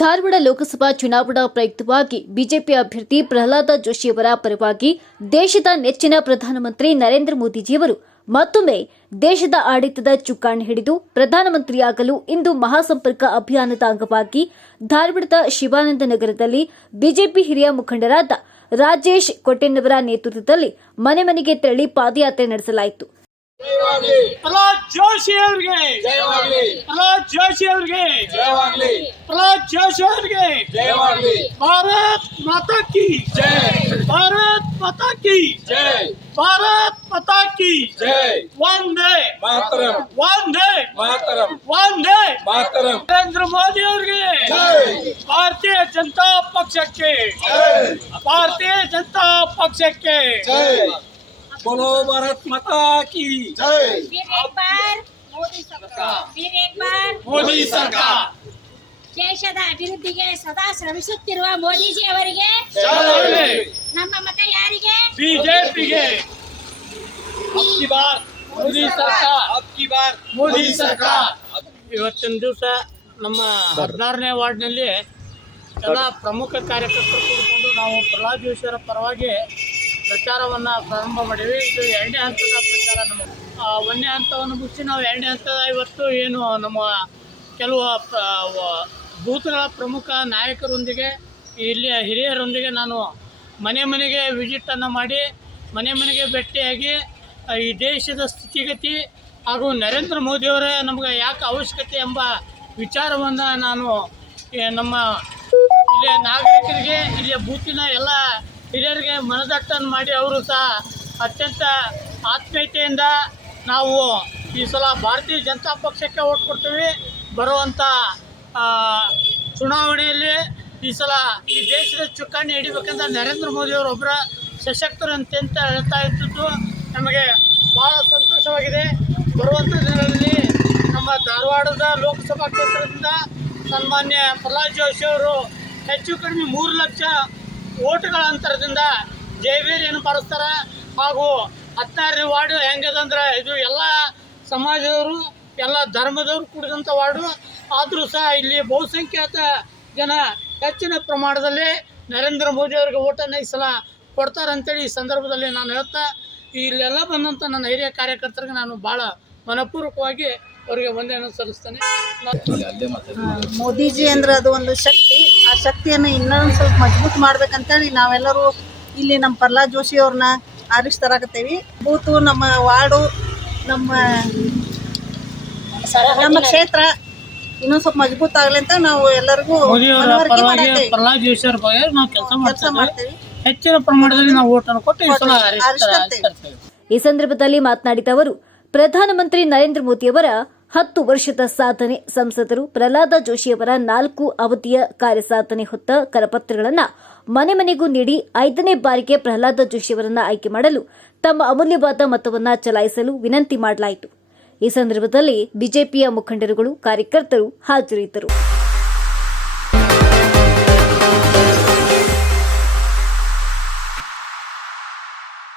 ಧಾರವಾಡ ಲೋಕಸಭಾ ಚುನಾವಣಾ ಪ್ರಯುಕ್ತವಾಗಿ ಬಿಜೆಪಿ ಅಭ್ಯರ್ಥಿ ಪ್ರಹ್ಲಾದ ಜೋಶಿಯವರ ಪರವಾಗಿ ದೇಶದ ನೆಚ್ಚಿನ ಪ್ರಧಾನಮಂತ್ರಿ ನರೇಂದ್ರ ಮೋದಿಜಿಯವರು ಮತ್ತೊಮ್ಮೆ ದೇಶದ ಆಡಳಿತದ ಚುಕ್ಕಾಣಿ ಹಿಡಿದು ಪ್ರಧಾನಮಂತ್ರಿಯಾಗಲು ಇಂದು ಮಹಾಸಂಪರ್ಕ ಅಭಿಯಾನದ ಅಂಗವಾಗಿ ಧಾರವಾಡದ ಶಿವಾನಂದ ನಗರದಲ್ಲಿ ಬಿಜೆಪಿ ಹಿರಿಯ ಮುಖಂಡರಾದ ರಾಜೇಶ್ ಕೊಟ್ಟೆನ್ನವರ ನೇತೃತ್ವದಲ್ಲಿ ಮನೆ ಮನೆಗೆ ತೆರಳಿ ಪಾದಯಾತ್ರೆ ನಡೆಸಲಾಯಿತು. ಪ್ರಹ್ಲಾದ್ ಜೋಶಿ ಅವ್ರಿಗೆ ಜಯವಾಗಲಿ ಪ್ರಹ್ಲಾದ್ ಜೋಶಿ ಅವ್ರಿಗೆ ಜಯವಾಗಲಿ ಪ್ರಹ್ಲಾದ್ ಜೋಶಿ ಅವ್ರಿಗೆ ಜಯವಾಗಲಿ ಭಾರತ್ ಮಾತಾ ಕಿ ಜೈ ಭಾರತ್ ಮಾತಾ ಕಿ ಜೈ ಭಾರತ್ ಮಾತಾ ಕಿ ಜೈ ಒಂದೇ ಮಾತರಂ ಒಂದೇ ಮಾತರಂ ಒಂದೇ ಮಾತರಂ ನರೇಂದ್ರ ಮೋದಿ ಅವ್ರಿಗೆ ಜೈ ಭಾರತೀಯ ಜನತಾ ಪಕ್ಷಕ್ಕೆ ಜೈ ಭಾರತೀಯ ಜನತಾ ಪಕ್ಷಕ್ಕೆ ಜೈ बोलो भारत माता की जय फिर एक बार ಮೋದಿ ಸರ್ಕಾರ फिर एक बार ಮೋದಿ ಸರ್ಕಾರ ದೇಶದ ಅಭಿವೃದ್ಧಿಗೆ ಸದಾ ಶ್ರಮಿಸುತ್ತಿರುವ ಮೋದಿಜಿ ಅವರಿಗೆ ಜಯವಾಗಲಿ ನಮ್ಮ ಮತ ಯಾರಿಗೆ ಬಿಜೆಪಿಗೆ ಅಬ್ಕಿ ಬಾರ್ ಮೋದಿ ಸರ್ಕಾರ आपकी बार ಮೋದಿ ಸರ್ಕಾರ ಇವತ್ತಿನ ದಿವಸ ನಮ್ಮ ಹದಿನಾರನೇ ವಾರ್ಡ್ನಲ್ಲಿ ಎಲ್ಲ ಪ್ರಮುಖ ಕಾರ್ಯಕರ್ತರು ಕೂಡಿಕೊಂಡು ನಾವು ಪ್ರಹ್ಲಾದ್ ಜೋಶಿಯವರ ಪರವಾಗಿ ಪ್ರಚಾರವನ್ನು ಪ್ರಾರಂಭ ಮಾಡೀವಿ ಇದು ಎರಡನೇ ಹಂತದ ಪ್ರಚಾರ ನಮ್ಮ ಒಂದನೇ ಹಂತವನ್ನು ಮುಗಿಸಿ ನಾವು ಎರಡನೇ ಹಂತದ ಇವತ್ತು ಏನು ನಮ್ಮ ಕೆಲವು ಬೂತ್ಗಳ ಪ್ರಮುಖ ನಾಯಕರೊಂದಿಗೆ ಇಲ್ಲಿಯ ಹಿರಿಯರೊಂದಿಗೆ ನಾನು ಮನೆ ಮನೆಗೆ ವಿಸಿಟನ್ನು ಮಾಡಿ, ಮನೆ ಮನೆಗೆ ಭೇಟಿಯಾಗಿ ಈ ದೇಶದ ಸ್ಥಿತಿಗತಿ ಹಾಗೂ ನರೇಂದ್ರ ಮೋದಿಯವರ ನಮಗೆ ಯಾಕೆ ಅವಶ್ಯಕತೆ ಎಂಬ ವಿಚಾರವನ್ನು ನಾನು ನಮ್ಮ ಇಲ್ಲಿಯ ನಾಗರಿಕರಿಗೆ ಇಲ್ಲಿಯ ಬೂತಿನ ಎಲ್ಲ ಹಿರಿಯರಿಗೆ ಮನದಟ್ಟನ್ನು ಮಾಡಿ ಅವರು ಸಹ ಅತ್ಯಂತ ಆತ್ಮೀಯತೆಯಿಂದ ನಾವು ಈ ಸಲ ಭಾರತೀಯ ಜನತಾ ಪಕ್ಷಕ್ಕೆ ಓಟ್ ಕೊಡ್ತೀವಿ. ಬರುವಂಥ ಚುನಾವಣೆಯಲ್ಲಿ ಈ ಸಲ ಈ ದೇಶದ ಚುಕ್ಕಾಣಿ ಹಿಡಿಬೇಕಂತ ನರೇಂದ್ರ ಮೋದಿಯವರು ಒಬ್ಬರ ಸಶಕ್ತರು ಅಂತ ಹೇಳ್ತಾ ಇದ್ದದ್ದು ನಮಗೆ ಭಾಳ ಸಂತೋಷವಾಗಿದೆ. ಬರುವಂಥ ದಿನಗಳಲ್ಲಿ ನಮ್ಮ ಧಾರವಾಡದ ಲೋಕಸಭಾ ಕ್ಷೇತ್ರದಿಂದ ಸನ್ಮಾನ್ಯ ಪ್ರಹ್ಲಾದ್ ಜೋಶಿ ಅವರು ಹೆಚ್ಚು ಕಡಿಮೆ ಮೂರು ಲಕ್ಷ ಓಟ್ಗಳ ಅಂತರದಿಂದ ಜಯವೇರಿಯನ್ನು ಬರೆಸ್ತಾರೆ. ಹಾಗೂ ಹದಿನಾರನೇ ವಾರ್ಡು ಹೆಂಗದಂದ್ರೆ ಇದು ಎಲ್ಲ ಸಮಾಜದವರು, ಎಲ್ಲ ಧರ್ಮದವರು ಕೂಡಿದಂಥ ವಾರ್ಡು. ಆದರೂ ಸಹ ಇಲ್ಲಿ ಬಹುಸಂಖ್ಯಾತ ಜನ ಹೆಚ್ಚಿನ ಪ್ರಮಾಣದಲ್ಲಿ ನರೇಂದ್ರ ಮೋದಿ ಅವರಿಗೆ ಓಟನ್ನು ಈ ಸಲ ಕೊಡ್ತಾರೆ ಅಂತೇಳಿ ಈ ಸಂದರ್ಭದಲ್ಲಿ ನಾನು ಹೇಳ್ತಾ, ಇಲ್ಲೆಲ್ಲ ಬಂದಂಥ ನನ್ನ ಹಿರಿಯ ಕಾರ್ಯಕರ್ತರಿಗೆ ನಾನು ಭಾಳ ಮನಪೂರ್ವಕವಾಗಿ ಅವರಿಗೆ ಒಂದೇನು ಸಲ್ಲಿಸ್ತಾನೆ ಮೋದಿಜಿ ಅಂದ್ರೆ ಅದು ಒಂದು ಶಕ್ತಿ. ಆ ಶಕ್ತಿಯನ್ನು ಇನ್ನೊಂದು ಸ್ವಲ್ಪ ಮಜಬೂತ್ ಮಾಡ್ಬೇಕಂತೇಳಿ ನಾವೆಲ್ಲರೂ ಇಲ್ಲಿ ನಮ್ಮ ಪ್ರಹ್ಲಾದ್ ಜೋಶಿ ಅವ್ರನ್ನ ಆರಿಸ್ತಾರಾಗತ್ತೇವಿ. ಬೂತು ನಮ್ಮ ವಾರ್ಡು ನಮ್ಮ ನಮ್ಮ ಕ್ಷೇತ್ರ ಇನ್ನೊಂದು ಸ್ವಲ್ಪ ಮಜಬೂತ್ ಆಗಲಿ ಅಂತ ನಾವು ಎಲ್ಲರಿಗೂ ಪ್ರಹ್ಲಾದ್ ಜೋಶಿ ಅವ್ರ ಬಗ್ಗೆ ನಾವು ಕೆಲಸ ಮಾಡ್ತೇವೆ. ಹೆಚ್ಚಿನ ಪ್ರಮಾಣದಲ್ಲಿ ನಾವು ಓಟನ್ನು ಕೊಟ್ಟು. ಈ ಸಂದರ್ಭದಲ್ಲಿ ಮಾತನಾಡಿದ ಅವರು ಪ್ರಧಾನಮಂತ್ರಿ ನರೇಂದ್ರ ಮೋದಿಯವರ ಹತ್ತು ವರ್ಷದ ಸಾಧನೆ ಸಂಸದರು ಪ್ರಹ್ಲಾದ ಜೋಶಿಯವರ ನಾಲ್ಕು ಅವಧಿಯ ಕಾರ್ಯಸಾಧನೆ ಹೊತ್ತ ಕರಪತ್ರಗಳನ್ನು ಮನೆ ಮನೆಗೂ ನೀಡಿ ಐದನೇ ಬಾರಿಗೆ ಪ್ರಹ್ಲಾದ ಜೋಶಿಯವರನ್ನ ಆಯ್ಕೆ ಮಾಡಲು ತಮ್ಮ ಅಮೂಲ್ಯವಾದ ಮತವನ್ನು ಚಲಾಯಿಸಲು ವಿನಂತಿ ಮಾಡಲಾಯಿತು. ಈ ಸಂದರ್ಭದಲ್ಲಿ ಬಿಜೆಪಿಯ ಮುಖಂಡರುಗಳು, ಕಾರ್ಯಕರ್ತರು ಹಾಜರಿದ್ದರು.